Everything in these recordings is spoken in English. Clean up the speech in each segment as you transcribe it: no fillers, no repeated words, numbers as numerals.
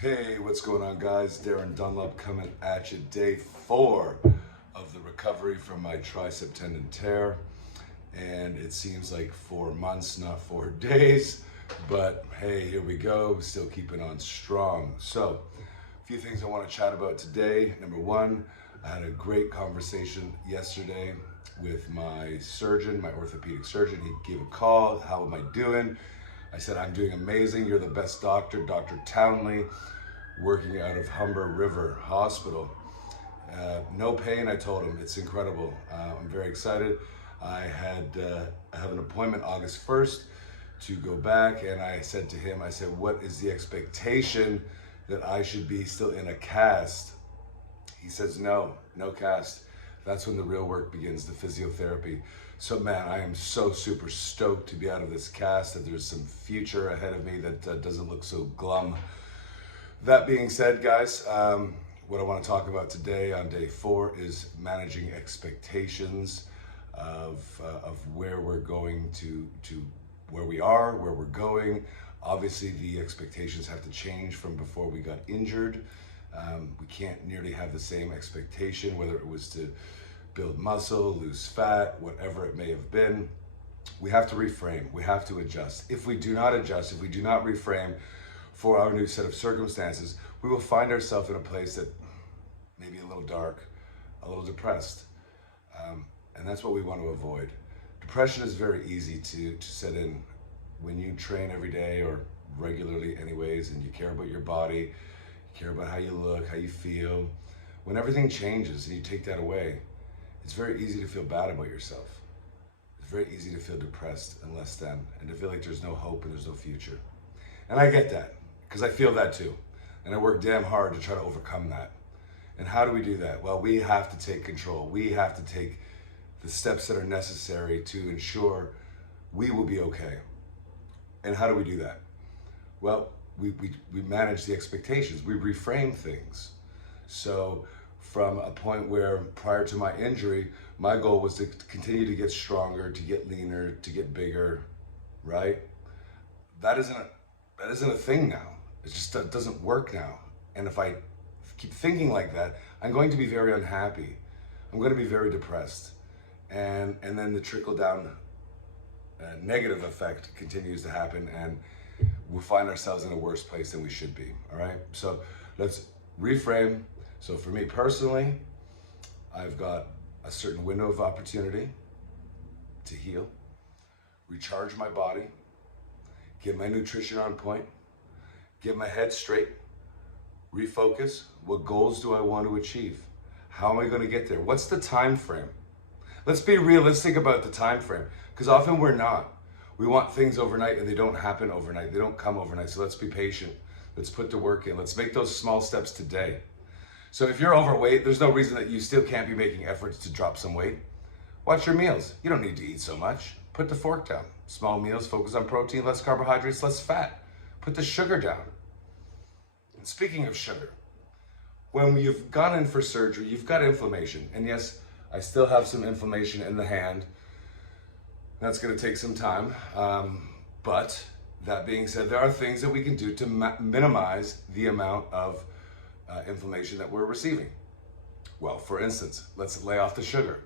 Hey, what's going on, guys? Darren Dunlop coming at you. Day 4 of the recovery from my tricep tendon tear. And it seems like 4 months, not 4 days. But hey, here we go. Still keeping on strong. So, a few things I want to chat about today. Number one, I had a great conversation yesterday with my surgeon, my orthopedic surgeon. He gave a call. How am I doing? I said, I'm doing amazing. You're the best doctor, Dr. Townley, working out of Humber River Hospital. No pain, I told him. It's incredible. I'm very excited. I have an appointment August 1st to go back, and I said to him, I said, what is the expectation that I should be still in a cast? He says, no cast. That's when the real work begins, the physiotherapy. So man, I am so super stoked to be out of this cast, that there's some future ahead of me that doesn't look so glum. That being said, guys, what I want to talk about today on day 4 is managing expectations of where we're going to where we are, where we're going. Obviously, the expectations have to change from before we got injured. We can't nearly have the same expectation, whether it was to build muscle, lose fat, whatever it may have been. We have to reframe, we have to adjust. If we do not adjust, if we do not reframe for our new set of circumstances, we will find ourselves in a place that may be a little dark, a little depressed. And that's what we want to avoid. Depression is very easy to set in when you train every day or regularly anyways, and you care about your body, you care about how you look, how you feel. When everything changes and you take that away, it's very easy to feel bad about yourself. It's very easy to feel depressed and less than, and to feel like there's no hope and there's no future. And I get that, because I feel that too. And I work damn hard to try to overcome that. And how do we do that? Well, we have to take control. We have to take the steps that are necessary to ensure we will be okay. And how do we do that? Well, we manage the expectations. We reframe things. So from a point where prior to my injury, my goal was to continue to get stronger, to get leaner, to get bigger, right? That isn't a thing now. It just doesn't work now. And if I keep thinking like that, I'm going to be very unhappy. I'm going to be very depressed. And then the trickle down negative effect continues to happen, and we'll find ourselves in a worse place than we should be, all right? So let's reframe. So for me personally, I've got a certain window of opportunity to heal, recharge my body, get my nutrition on point, get my head straight, refocus. What goals do I want to achieve? How am I going to get there? What's the time frame? Let's be realistic about the time frame, because often we're not. We want things overnight and they don't happen overnight. They don't come overnight. So let's be patient. Let's put the work in. Let's make those small steps today. So if you're overweight, there's no reason that you still can't be making efforts to drop some weight. Watch your meals. You don't need to eat so much. Put the fork down. Small meals, focus on protein, less carbohydrates, less fat. Put the sugar down. And speaking of sugar, when you've gone in for surgery, you've got inflammation. And yes, I still have some inflammation in the hand. That's going to take some time. But that being said, there are things that we can do to minimize the amount of inflammation that we're receiving. Well, for instance, let's lay off the sugar.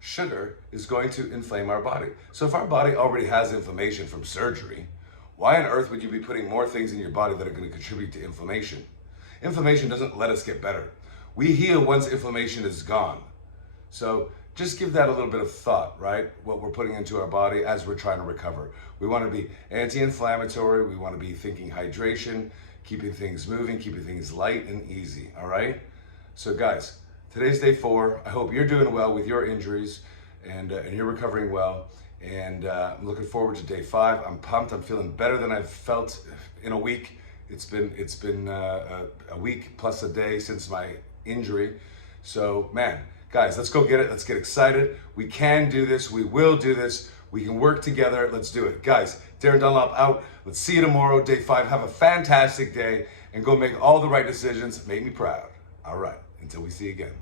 Sugar is going to inflame our body. So if our body already has inflammation from surgery, why on earth would you be putting more things in your body that are going to contribute to inflammation? Inflammation doesn't let us get better. We heal once inflammation is gone. So just give that a little bit of thought, right? What we're putting into our body as we're trying to recover. We want to be anti-inflammatory. We want to be thinking hydration, keeping things moving, keeping things light and easy, all right? So guys, today's day 4. I hope you're doing well with your injuries and you're recovering well. And I'm looking forward to day 5. I'm pumped. I'm feeling better than I've felt in a week. It's been a week plus a day since my injury. So man, guys, let's go get it. Let's get excited. We can do this. We will do this. We can work together. Let's do it. Guys, Darren Dunlop out. Let's see you tomorrow, day 5. Have a fantastic day and go make all the right decisions. Make me proud. All right. Until we see you again.